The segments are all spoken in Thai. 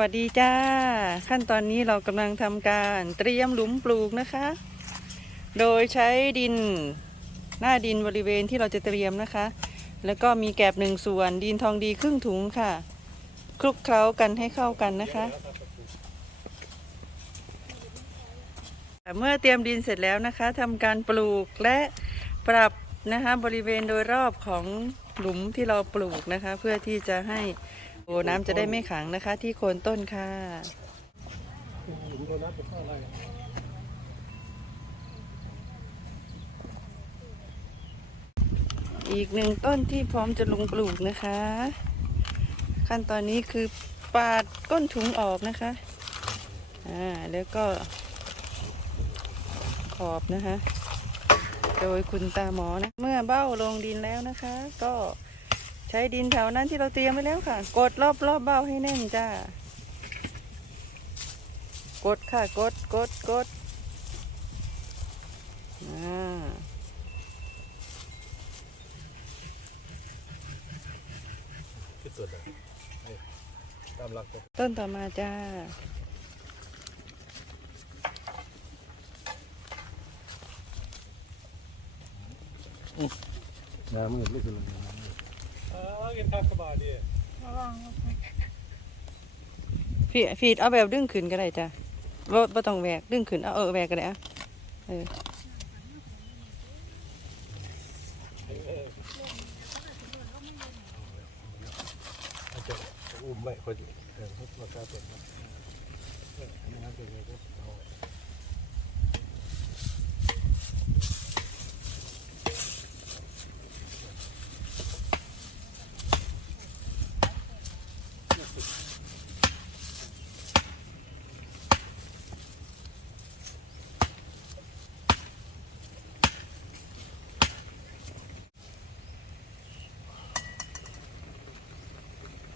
วัสดีจ้า ขั้นตอนนี้เรากำลังทำการเตรียมหลุมปลูกนะคะ โดยใช้ดินหน้าดินบริเวณที่เราจะเตรียมนะคะ แล้วก็มีแกบหนึ่งส่วนดินทองดีครึ่งถุงค่ะ คลุกเคล้ากันให้เข้ากันนะคะ เมื่อเตรียมดินเสร็จแล้วนะคะทำการปลูกและปรับนะคะบริเวณโดยรอบของหลุมที่เราปลูกนะคะ เพื่อที่จะให้ โอ้น้ำจะได้ไม่ขังนะคะ ที่โคนต้นค่ะอีกหนึ่งต้นที่พร้อมจะลงปลูกนะคะ ขั้นตอนนี้คือปาดก้นถุงออกนะคะอ่าแล้วก็ ขอบนะคะ โดยคุณตาหมอนะ เมื่อเบ้าลงดินแล้วนะคะ ก็ ใช้ดินแถวนั้นที่เราเตรียมไว้แล้วค่ะ กดรอบรอบๆเบ้าให้แน่นจ้า กดค่ะ กดกดกดอ่าต้นต่อมาจ้าน้ำมืดไม่คือลมน้ำมืดอ่า กินทักสบายดีพี่ฟีดเอาแบบดึงขึ้นก็ได้จ้ะบ่บ่ต้องแหวกดึงขึ้นเอาเออแหวกก็ได้อะเอออาจจะอุ้มไม่คนเออราคาเป็นนะเอออันนี้น่าจะเป็นก็เอา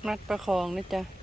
มัดประคองนะจ๊ะ